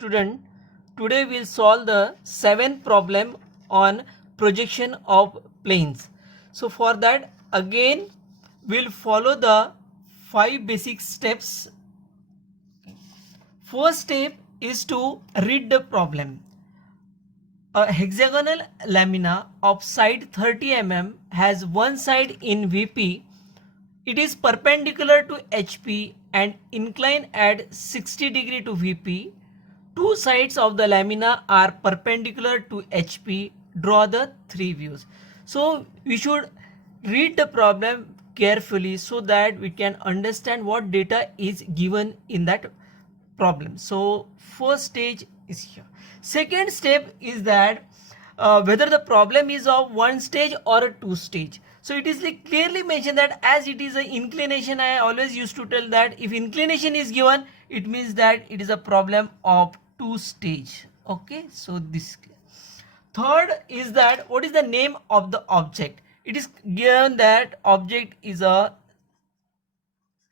student, today we'll solve the seventh problem on projection of planes. So for that again we'll follow the 5 basic steps. First step is to read the problem. A hexagonal lamina of side 30 mm has one side in VP. It is perpendicular to HP and inclined at 60 degree to VP. Two sides of the lamina are perpendicular to HP. Draw the three views. So we should read the problem carefully so that we can understand what data is given in that problem. So first stage is here. Second step is that whether the problem is of one stage or a two stage. So it is like clearly mentioned that as it is an inclination, I always used to tell that if inclination is given, it means that it is a problem of two stage. Okay, so this. Third is that what is the name of the object? It is given that object is a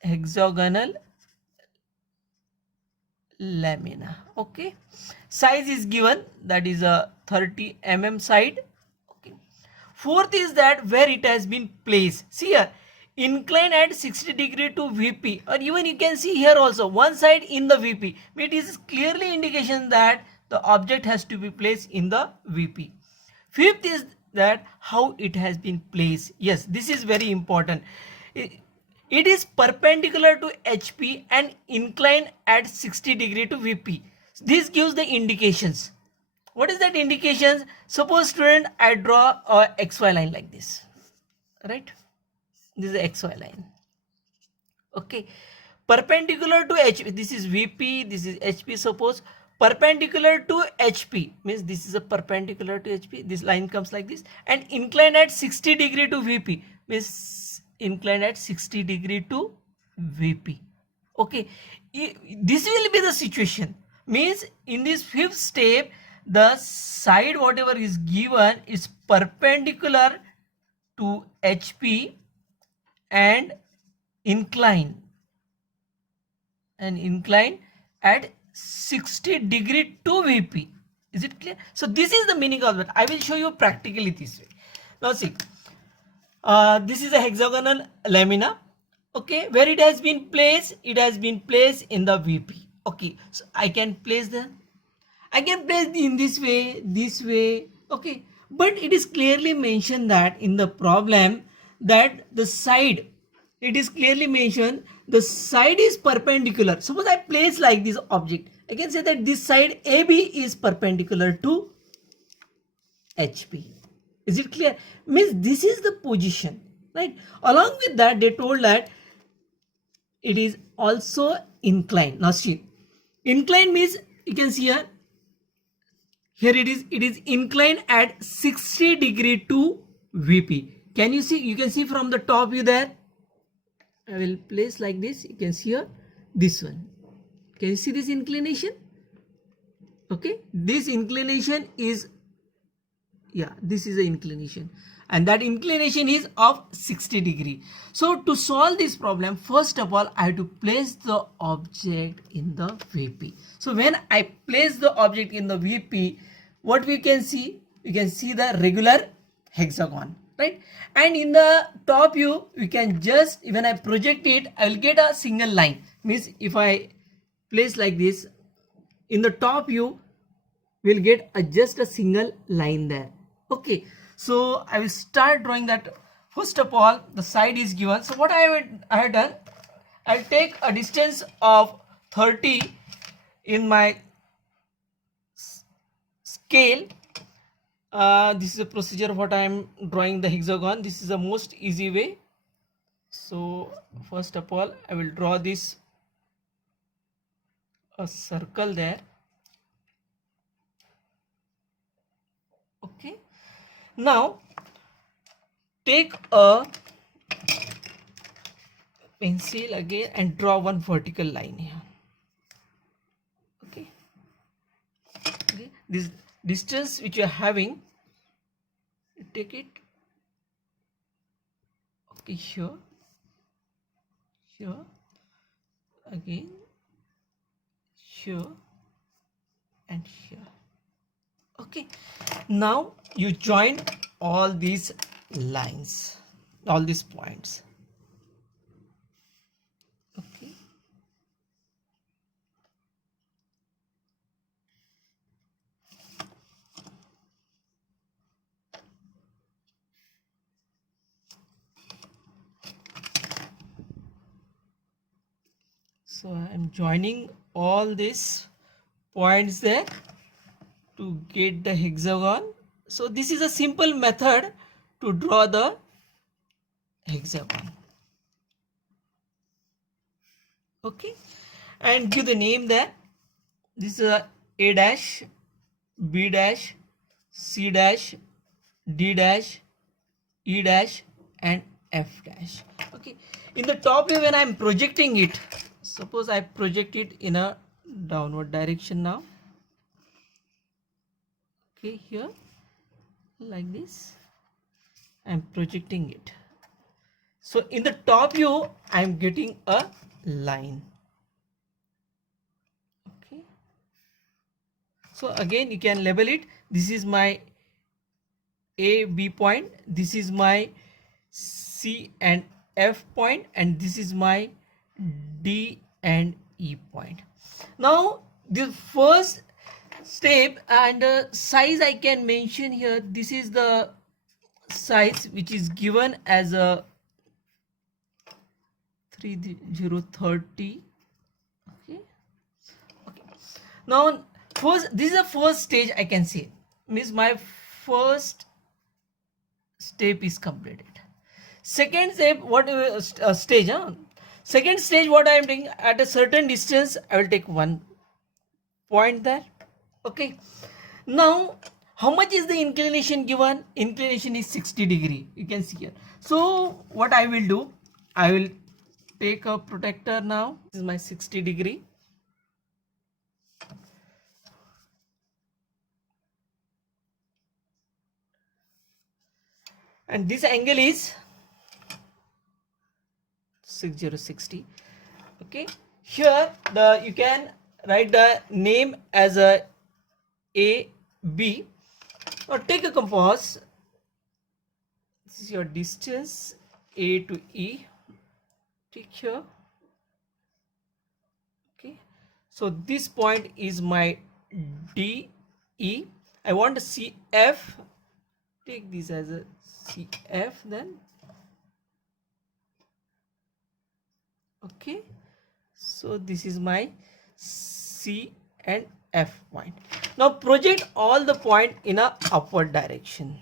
hexagonal lamina. Okay, size is given, that is a 30 mm side. Okay, fourth is that where it has been placed. See here, incline at 60 degree to VP, or even you can see here also one side in the VP. It is clearly indication that the object has to be placed in the VP. Fifth is that how it has been placed. Yes, this is very important. It is perpendicular to HP and inclined at 60 degree to VP. This gives the indications. What is that indications? Suppose student, I draw a XY line like this, right? This is a XY line. Okay, perpendicular to HP. This is VP, this is HP. Suppose perpendicular to HP means this is a perpendicular to HP. This line comes like this, and inclined at 60 degree to VP means inclined at 60 degree to VP. Okay, this will be the situation. Means in this fifth step, the side whatever is given is perpendicular to HP and incline at 60 degree to VP. Is it clear? So this is the meaning of that. I will show you practically this way. Now see, this is a hexagonal lamina. Okay, where it has been placed in the VP. Okay, so I can place in this way. Okay, but it is clearly mentioned that in the problem that the side, it is clearly mentioned the side is perpendicular. Suppose I place like this object, I can say that this side AB is perpendicular to HP. Is it clear? Means this is the position, right? Along with that, they told that it is also inclined. Now see, inclined means you can see here it is inclined at 60 degree to VP. Can you see? You can see from the top view there. I will place like this. You can see here this one. Can you see this inclination? Okay, this inclination is, yeah, this is the inclination, and that inclination is of 60 degree. So to solve this problem, first of all I have to place the object in the VP. So when I place the object in the VP, what we can see? We can see the regular hexagon, right? And in the top view we can just, when I project it, I will get a single line. Means if I place like this, in the top view we'll get just a single line there. Okay, so I will start drawing that. First of all, the side is given. So what I have done, I'll take a distance of 30 in my scale. This is a procedure what I am drawing the hexagon. This is the most easy way. So first of all, I will draw this a circle there. Okay, now take a pencil again and draw one vertical line here. Okay, this distance which you are having, take it. Okay, here again, here and here. Okay, now you join all these lines, all these points. Okay, so I am joining all these points there to get the hexagon. So this is a simple method to draw the hexagon. Okay, and give the name there. This is a dash, b dash, c dash, d dash, e dash, and f dash. Okay, in the top view, when I'm projecting it, suppose I project it in a downward direction now. Okay, here like this I'm projecting it. So in the top view I'm getting a line. Okay, so again you can label it. This is my A B point, this is my C and F point, and this is my D and E point. Now the first step and size I can mention here. This is the size which is given as a 3030. Okay, okay. Now first, this is the first stage I can say, means my first step is completed. Second step, what stage? Second stage, what I am doing, at a certain distance, I will take one point there. Okay. Now, how much is the inclination given? Inclination is 60 degree. You can see here. So, what I will do, I will take a protector now. This is my 60 degree. And this angle is 60. Okay, here you can write the name as a B, or take a compass. This is your distance A to E. Take here. Okay, so this point is my D E. I want to see F. Take this as a CF then. Okay, so this is my C and F point. Now project all the point in a upward direction.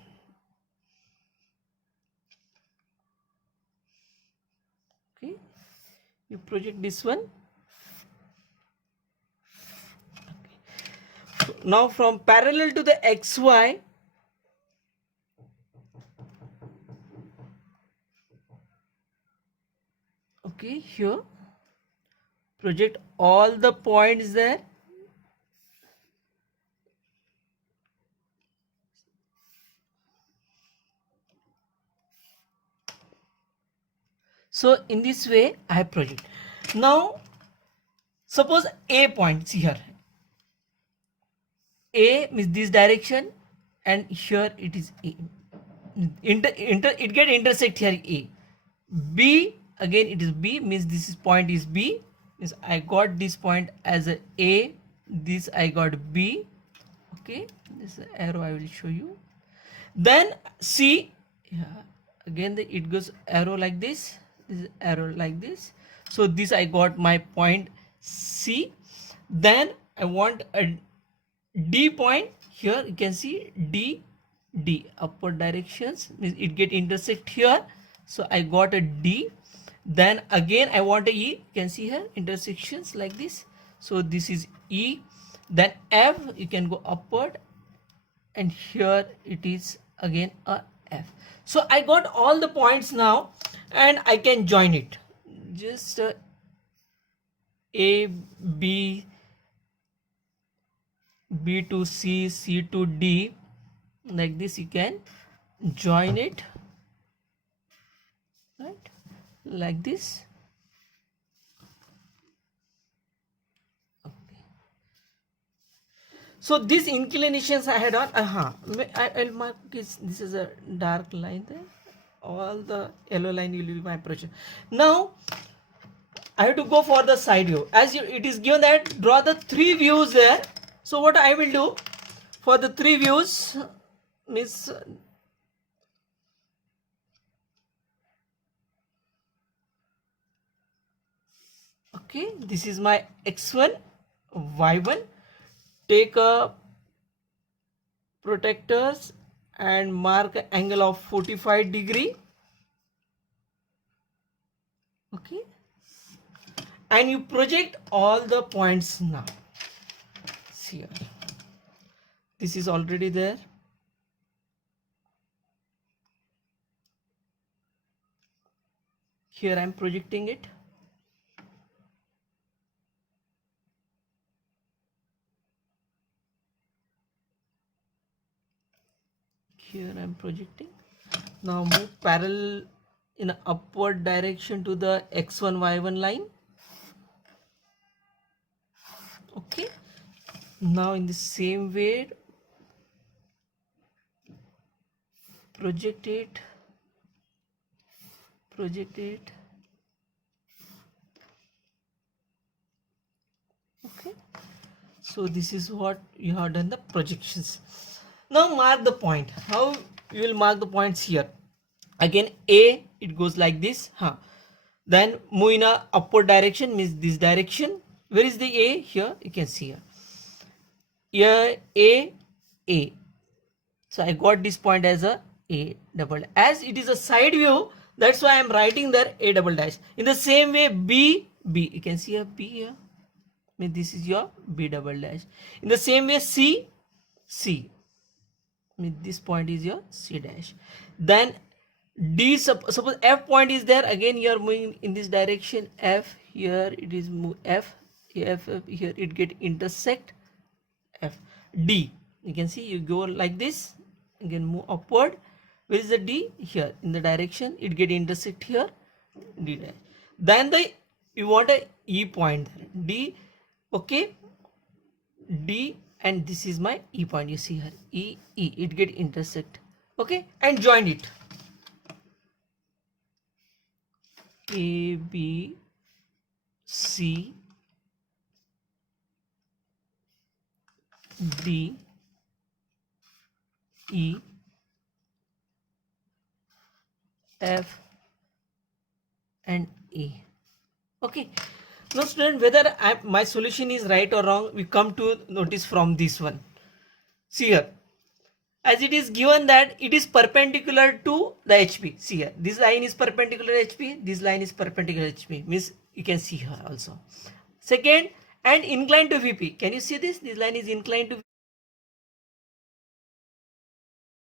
Okay, you project this one. Okay. Now from parallel to the XY, okay, here project all the points there. So in this way I project. Now suppose A point, see here, A means this direction, and here it is A. It get intersect here A. B, again it is B, means this point is B, means I got this point as A, this I got B. Okay, this arrow I will show you. Then C, yeah, again it goes arrow like this is arrow like this. So this I got my point C. Then I want a D point. Here you can see D upward directions, means it get intersect here. So I got a D. Then again I want a E. You can see here intersections like this. So this is E. Then F, you can go upward, and here it is again a F. So I got all the points now, and I can join it. Just A, B, B to C, C to D, like this you can join it, right, like this. Okay. So these inclinations I had on, I'll mark this is a dark line there. All the yellow line will be my projection. Now I have to go for the side view. As it is given that draw the three views there. So what I will do for the three views means okay, this is my x1, y1. Take a protectors and mark angle of 45 degree. Okay, and you project all the points now. See here, this is already there. Here I am projecting it. Here I am projecting. Now move parallel in an upward direction to the x1 y1 line. Okay, now in the same way project it. Okay, so this is what you have done the projections. Now mark the point. How you will mark the points here? Again A, it goes like this. Then move in a upward direction, means this direction. Where is the A? Here you can see here. Here A. So I got this point as a A double. As it is a side view, that's why I am writing there A double dash. In the same way B. You can see a B here. This is your B double dash. In the same way C. This point is your C dash. Then D, suppose F point is there, again you are moving in this direction. F, here it is move F, here it get intersect F. D, you can see you go like this, again move upward. Where is the D? Here in the direction it get intersect here, D dash. Then you want a E point there, D. Okay, D, and this is my E point. You see here E, it get intersect. Okay, and join it. A, B, C, D, E, F, and E. Okay, now student, whether my solution is right or wrong, we come to notice from this one. See here, as it is given that it is perpendicular to the HP. See here, this line is perpendicular to HP, this line is perpendicular to HP, means you can see here also. Second, and inclined to VP. Can you see this? This line is inclined to